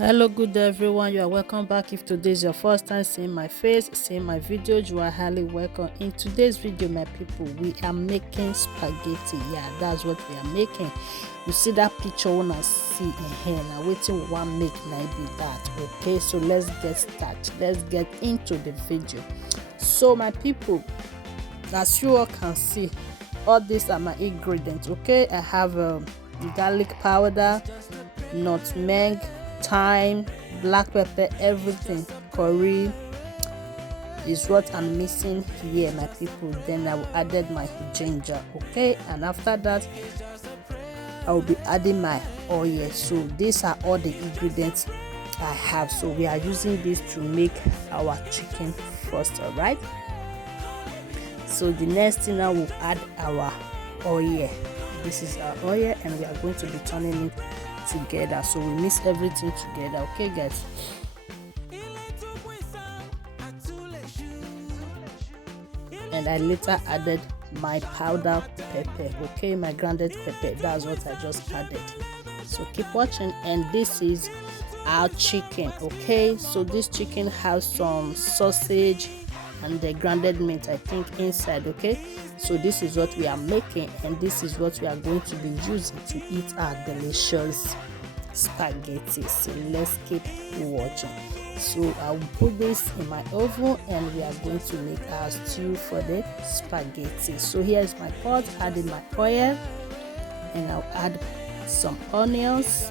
Hello, good day everyone. You are welcome back. If today is your first time seeing my face, seeing my video, you are highly welcome. In today's video, my people, we are making spaghetti. Yeah, that's what we are making. You see that picture when I see here now, waiting one make like be that. Okay, so let's get started. Let's get into the video. So my people, as you all can see, all these are my ingredients. Okay, I have garlic powder, nutmeg, thyme, black pepper, everything. Curry is what I'm missing here, my people. Then I will added my ginger. Okay, and after that I will be adding my oil. So these are all the ingredients I have. So we are using this to make our chicken first. All right, so the next thing I will add our oil. This is our oil, and we are going to be turning it together. So we mix everything together. Okay guys, and I later added my powder pepper. Okay, my grounded pepper, that's what I just added. So keep watching. And this is our chicken. Okay, so this chicken has some sausage and the grounded meat, I think, inside. Okay, so this is what we are making, and this is what we are going to be using to eat our delicious spaghetti. So let's keep watching. So I will put this in my oven, and we are going to make our stew for the spaghetti. So here's my pot, adding my oil, and I'll add some onions.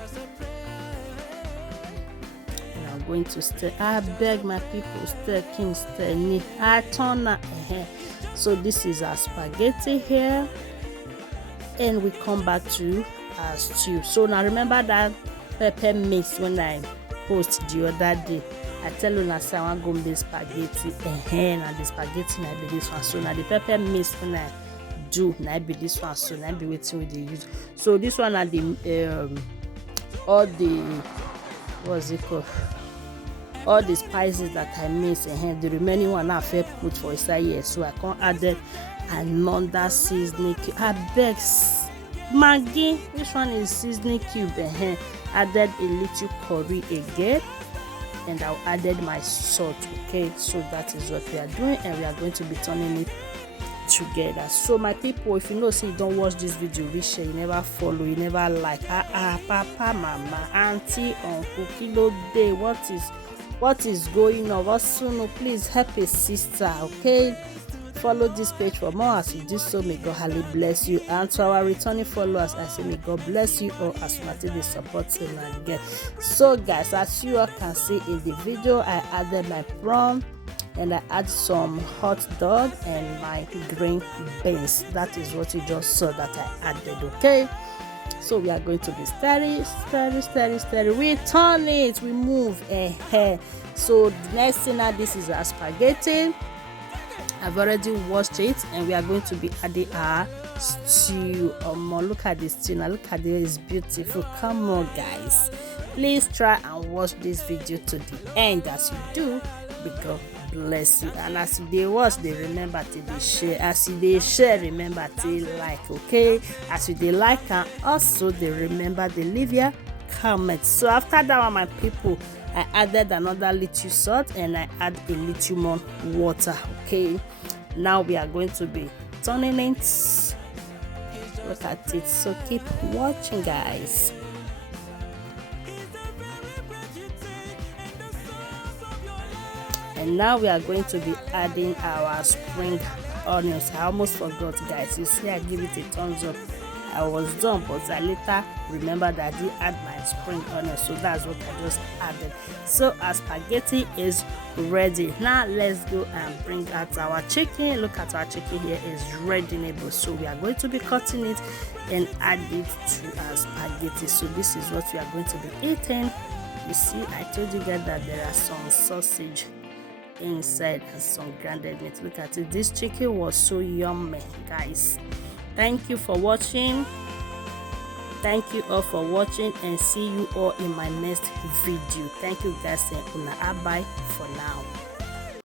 Going to stir. I beg my people, stir king, stir me. I turn that. So this is our spaghetti here, and we come back to our stew. So now remember that pepper mix when I post the other day. I tell you now, say I want to go make spaghetti, and the spaghetti now be this one. So now the pepper mix when I do now be this one. So now be waiting with the use. So this one are the all the, what's it called? All the spices that I mix, and the remaining one I fair put for inside here. So I can't add another seasoning cube. I beg Maggi, which one is seasoning cube? Added a little curry again, and I added my salt. Okay, so that is what we are doing, and we are going to be turning it together. So my people, if you know, say you don't watch this video, reach you never follow, you never like, papa, mama, auntie, uncle, kilo day, what is going on? What's soon? Please help a sister. Okay, follow this page for more. As you do so, may God highly bless you. And to our returning followers, I say may God bless you all as much as they support him again. So guys, as you all can see in the video, I added my prawn, and I add some hot dog and my green beans. That is what you just saw that I added. Okay, so we are going to be stirring. We turn it, we move. So the next thing now, this is our spaghetti. I've already washed it, and we are going to be adding our stew. Look at this stew now. Look at this, it's beautiful. Come on guys, please try and watch this video to the end. As you do, because bless you. And as they watch, they remember to they share. As they share, remember to like. Okay, as they like, and also they remember they leave your comment. So after that one, my people, I added another little salt, and I add a little more water. Okay, now we are going to be turning it. Look at it. So keep watching guys. And now we are going to be adding our spring onions. I almost forgot guys. You see, I give it a thumbs up. I was done, but I later remembered that I did add my spring onions. So that's what I just added. So our spaghetti is ready. Now let's go and bring out our chicken. Look at our chicken here, is ready. So we are going to be cutting it and add it to our spaghetti. So this is what we are going to be eating. You see, I told you guys that there are some sausage inside and some grounded meat. Look at it. This chicken was so yummy guys. Thank you for watching. Thank you all for watching, and see you all in my next video. Thank you guys, and bye for now.